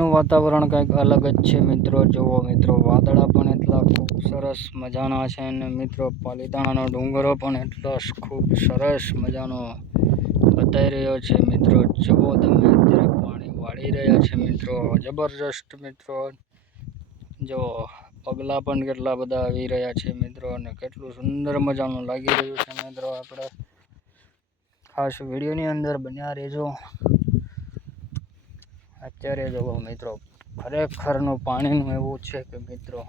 વાતાવરણ કંઈક અલગ જ છે મિત્રો. જુઓ મિત્રો, વાદળા પણ એટલા ખૂબ સરસ મજાના છે અને મિત્રો પાલીતાણાનો ડુંગરો પણ એટલો ખૂબ સરસ મજાનો બતાવી રહ્યો છે મિત્રો. જુઓ તમે, અત્યારે પાણી વાળી રહ્યા છે મિત્રો, જબરજસ્ત મિત્રો. જો પગલા પણ કેટલા બધા આવી રહ્યા છે મિત્રો અને કેટલું સુંદર મજાનું લાગી રહ્યું છે મિત્રો. આપણે ખાસ વિડીયોની અંદર બન્યા રહેજો. અત્યારે જુઓ મિત્રો, ખરેખરનું પાણીનું એવું છે કે મિત્રો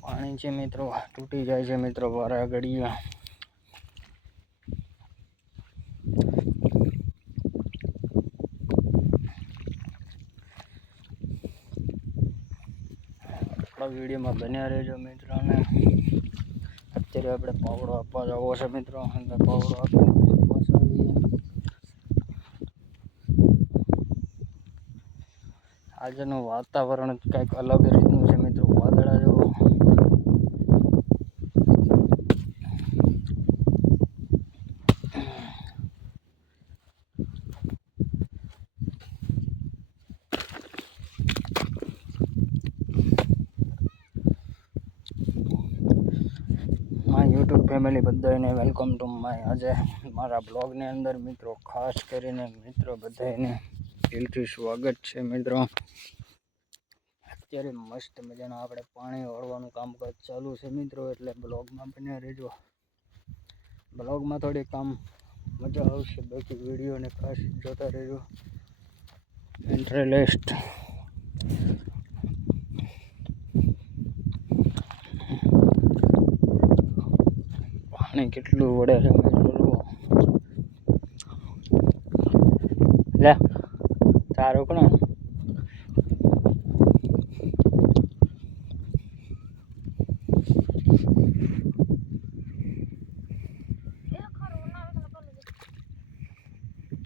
પાણી છે મિત્રો તૂટી જાય છે મિત્રો વારા ઘડીએ. આપણા વિડીયોમાં બન્યા રહેજો મિત્રો. અને અત્યારે આપણે પાવડો આપવા જવો છે મિત્રો. અને પાવડો આપીને પાછા આવીએ. આજનું વાતાવરણ કંઈક અલગ રીતનું છે મિત્રો. વાદળા જેવો માય યુટ્યુબ ફેમિલી બધાને વેલકમ ટુ માય આજે મારા બ્લોગની અંદર મિત્રો. ખાસ કરીને મિત્રો બધાને દિલથી સ્વાગત છે મિત્રો. અત્યારે મસ્ત મજાના આપણે પાણી વાળવાનું કામકાજ ચાલુ છે મિત્રો. એટલે બ્લોગમાં બન્યા રહેજો. બ્લોગમાં થોડી કામ મજા આવશે, બાકી વિડીયોને ખાસ જોતા રહેજો. ઇન્ટરેસ્ટ પાણી કેટલું વડે છે મિત્રો. લે સારું કોણ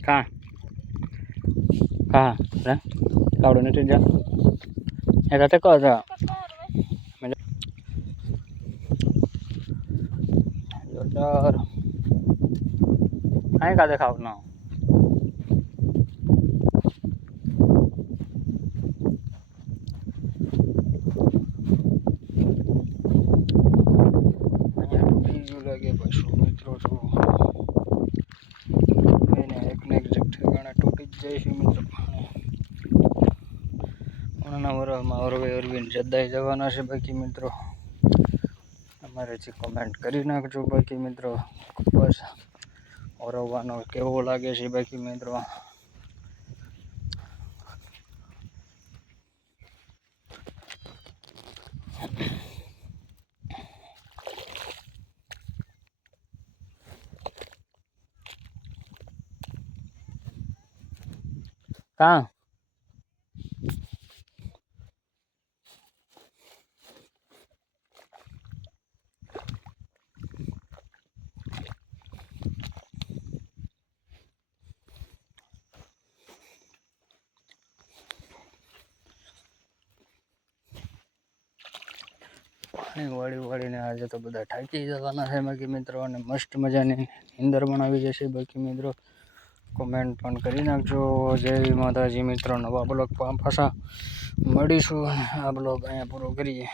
કहाँ कहाँ रे कावड़ो नहीं जा ऐसा तो कौन सा जोरदार आई का देखा ना लगे पशु मित्रों जो તૂટી જ જાય છે મિત્રો. ઉનાળાના વરસમાં અરવિંદ જદાઈ જવાના છે. બાકી મિત્રો અમારે જે કોમેન્ટ કરી નાખજો. બાકી મિત્રો કપાસ ઓરવવાનો કેવો લાગે છે. બાકી મિત્રો कहाँ પાણી વાળીને આજે તો બધા થાકી જવાના છે બાકી મિત્રો. અને મસ્ત મજાની નીંદર પણ આવી જશે બાકી મિત્રો. કોમેન્ટ પણ કરી નાખજો. જય માતાજી મિત્રો. નવા બ્લોગ પાછા મળીશું. આ બ્લોગ અહીંયા પૂરો કરીએ.